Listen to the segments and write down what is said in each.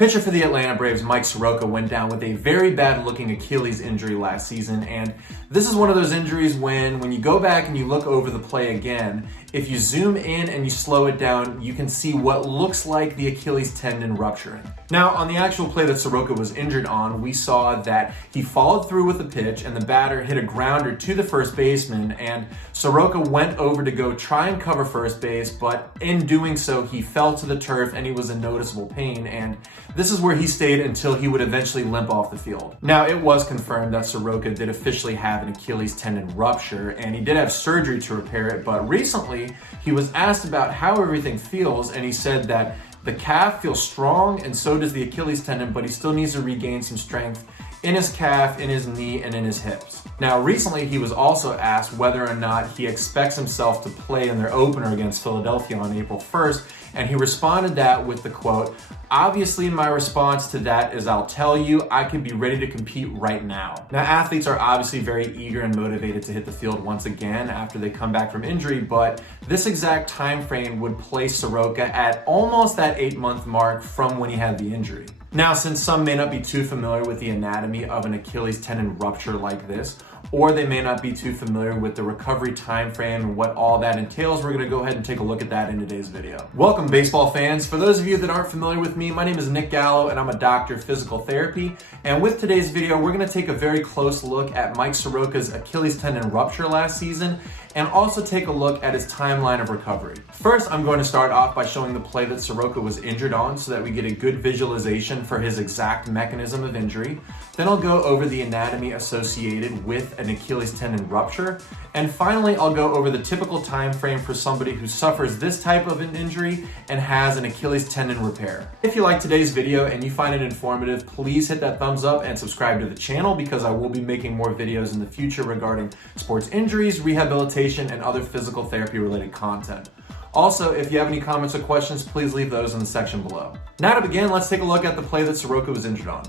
Pitcher for the Atlanta Braves, Mike Soroka, went down with a very bad-looking Achilles injury last season, and this is one of those injuries when you go back and you look over the play again, if you zoom in and you slow it down, you can see what looks like the Achilles tendon rupturing. Now, on the actual play that Soroka was injured on, we saw that he followed through with the pitch and the batter hit a grounder to the first baseman, and Soroka went over to go try and cover first base, but in doing so, he fell to the turf and he was in noticeable pain, and this is where he stayed until he would eventually limp off the field. Now, it was confirmed that Soroka did officially have an Achilles tendon rupture, and he did have surgery to repair it, but recently he was asked about how everything feels, and he said that the calf feels strong and so does the Achilles tendon, but he still needs to regain some strength in his calf, in his knee, and in his hips. Now, recently he was also asked whether or not he expects himself to play in their opener against Philadelphia on April 1st, and he responded that with the quote, "Obviously, my response to that is I'll tell you, I could be ready to compete right now." Now, athletes are obviously very eager and motivated to hit the field once again after they come back from injury, but this exact time frame would place Soroka at almost that 8-month mark from when he had the injury. Now, since some may not be too familiar with the anatomy of an Achilles tendon rupture like this, or they may not be too familiar with the recovery time frame and what all that entails, we're going to go ahead and take a look at that in today's video. Welcome, baseball fans. For those of you that aren't familiar with me, my name is Nick Gallo and I'm a doctor of physical therapy. And with today's video, we're going to take a very close look at Mike Soroka's Achilles tendon rupture last season and also take a look at his timeline of recovery. First, I'm going to start off by showing the play that Soroka was injured on so that we get a good visualization for his exact mechanism of injury. Then I'll go over the anatomy associated with an Achilles tendon rupture. And finally, I'll go over the typical time frame for somebody who suffers this type of an injury and has an Achilles tendon repair. If you like today's video and you find it informative, please hit that thumbs up and subscribe to the channel because I will be making more videos in the future regarding sports injuries, rehabilitation, and other physical therapy related content. Also, if you have any comments or questions, please leave those in the section below. Now to begin, let's take a look at the play that Soroka was injured on.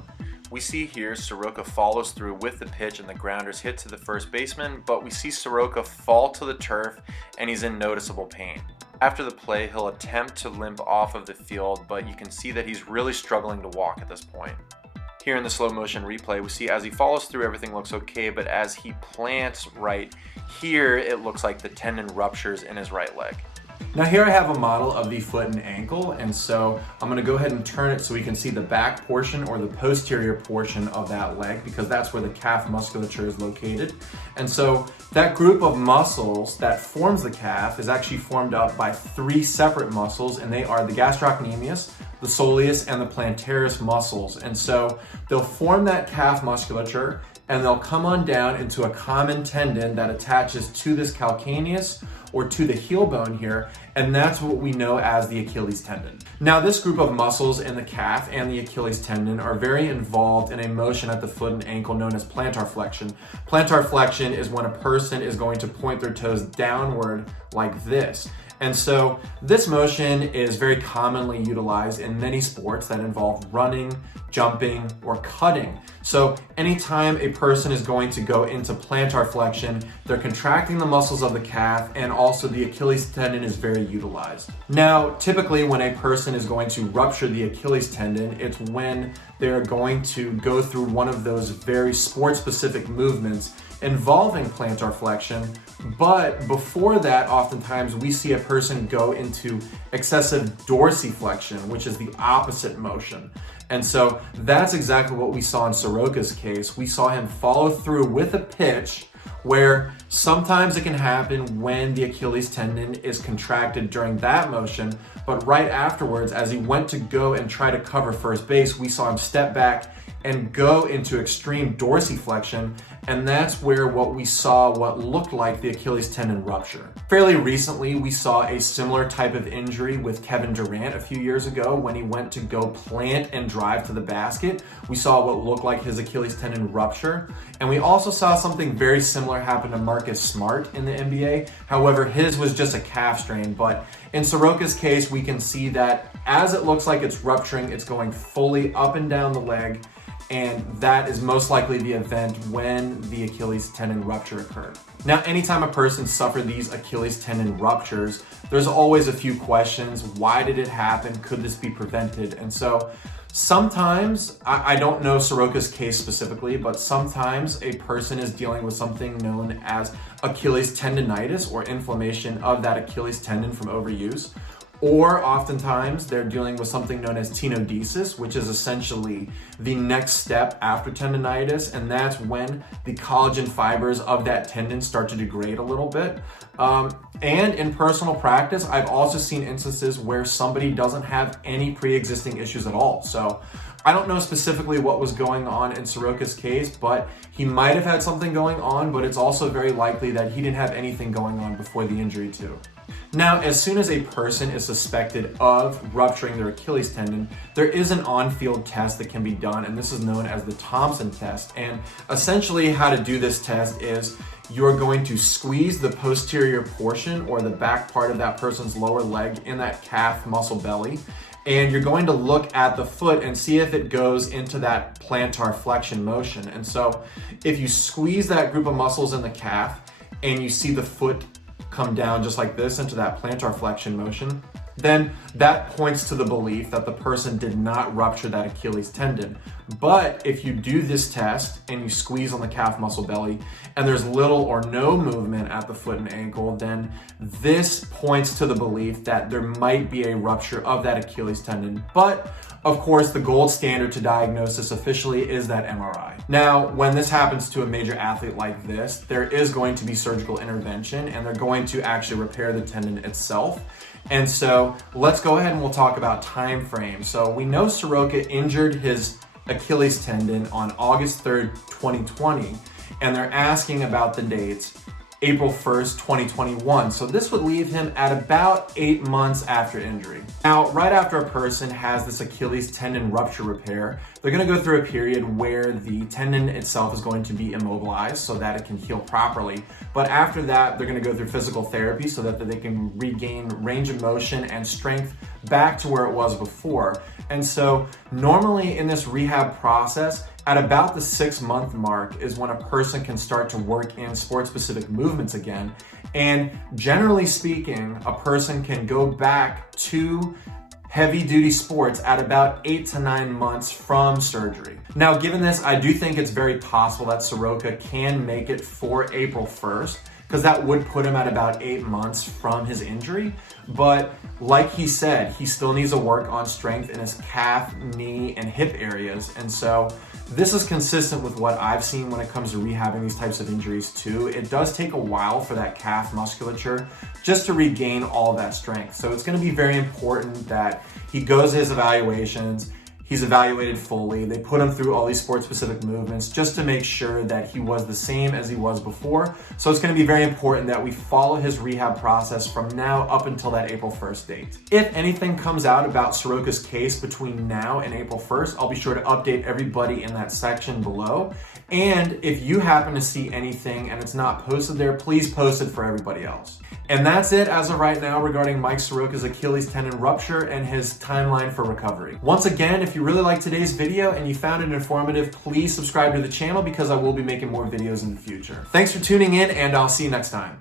We see here Soroka follows through with the pitch and the grounders hit to the first baseman, but we see Soroka fall to the turf and he's in noticeable pain. After the play, he'll attempt to limp off of the field, but you can see that he's really struggling to walk at this point. Here in the slow motion replay, we see as he follows through, everything looks okay, but as he plants right here, it looks like the tendon ruptures in his right leg. Now here I have a model of the foot and ankle, and so I'm going to go ahead and turn it so we can see the back portion or the posterior portion of that leg because that's where the calf musculature is located. And so that group of muscles that forms the calf is actually formed up by 3 separate muscles, and they are the gastrocnemius, the soleus, and the plantaris muscles. And so they'll form that calf musculature and they'll come on down into a common tendon that attaches to this calcaneus or to the heel bone here, and that's what we know as the Achilles tendon. Now, this group of muscles in the calf and the Achilles tendon are very involved in a motion at the foot and ankle known as plantar flexion. Plantar flexion is when a person is going to point their toes downward like this. And so this motion is very commonly utilized in many sports that involve running, jumping, or cutting. So anytime a person is going to go into plantar flexion, they're contracting the muscles of the calf, and also the Achilles tendon is very utilized. Now, typically when a person is going to rupture the Achilles tendon, it's when they're going to go through one of those very sport-specific movements involving plantar flexion, but before that, oftentimes we see a person go into excessive dorsiflexion, which is the opposite motion. And so that's exactly what we saw in Soroka's case. We saw him follow through with a pitch where sometimes it can happen when the Achilles tendon is contracted during that motion, but right afterwards, as he went to go and try to cover first base, we saw him step back and go into extreme dorsiflexion, and that's where we saw what looked like the Achilles tendon rupture. Fairly recently, we saw a similar type of injury with Kevin Durant a few years ago when he went to go plant and drive to the basket. We saw what looked like his Achilles tendon rupture, and we also saw something very similar happen to Marcus Smart in the NBA. However, his was just a calf strain, but in Soroka's case, we can see that as it looks like it's rupturing, it's going fully up and down the leg, and that is most likely the event when the Achilles tendon rupture occurred. Now, anytime a person suffered these Achilles tendon ruptures, there's always a few questions. Why did it happen? Could this be prevented? And so Sometimes, I don't know Soroka's case specifically, but sometimes a person is dealing with something known as Achilles tendonitis or inflammation of that Achilles tendon from overuse. Or oftentimes they're dealing with something known as tenodesis, which is essentially the next step after tendonitis, and that's when the collagen fibers of that tendon start to degrade a little bit. And in personal practice, I've also seen instances where somebody doesn't have any pre-existing issues at all. So I don't know specifically what was going on in Soroka's case, but he might have had something going on, but it's also very likely that he didn't have anything going on before the injury too. Now, as soon as a person is suspected of rupturing their Achilles tendon, there is an on-field test that can be done, and this is known as the Thompson test. And essentially how to do this test is you're going to squeeze the posterior portion or the back part of that person's lower leg in that calf muscle belly, and you're going to look at the foot and see if it goes into that plantar flexion motion. And so if you squeeze that group of muscles in the calf and you see the foot come down just like this into that plantar flexion motion, then that points to the belief that the person did not rupture that Achilles tendon. But if you do this test and you squeeze on the calf muscle belly and there's little or no movement at the foot and ankle, then this points to the belief that there might be a rupture of that Achilles tendon. But of course, the gold standard to diagnose this officially is that MRI. Now, when this happens to a major athlete like this, there is going to be surgical intervention and they're going to actually repair the tendon itself. And so let's go ahead and we'll talk about time frame. So we know Soroka injured his Achilles tendon on August 3rd, 2020, and they're asking about the dates, April 1st, 2021. So this would leave him at about 8 months after injury. Now, right after a person has this Achilles tendon rupture repair, they're gonna go through a period where the tendon itself is going to be immobilized so that it can heal properly. But after that, they're gonna go through physical therapy so that they can regain range of motion and strength back to where it was before. And so normally in this rehab process, at about the 6-month mark is when a person can start to work in sport-specific movements again. And generally speaking, a person can go back to heavy-duty sports at about 8 to 9 months from surgery. Now, given this, I do think it's very possible that Soroka can make it for April 1st, because that would put him at about 8 months from his injury. But like he said, he still needs to work on strength in his calf, knee, and hip areas. And so this is consistent with what I've seen when it comes to rehabbing these types of injuries too. It does take a while for that calf musculature just to regain all that strength. So it's gonna be very important that he goes to his evaluations, he's evaluated fully. They put him through all these sport-specific movements just to make sure that he was the same as he was before. So it's going to be very important that we follow his rehab process from now up until that April 1st date. If anything comes out about Soroka's case between now and April 1st, I'll be sure to update everybody in that section below. And if you happen to see anything and it's not posted there, please post it for everybody else. And that's it as of right now regarding Mike Soroka's Achilles tendon rupture and his timeline for recovery. Once again, if you really liked today's video and you found it informative, please subscribe to the channel because I will be making more videos in the future. Thanks for tuning in and I'll see you next time.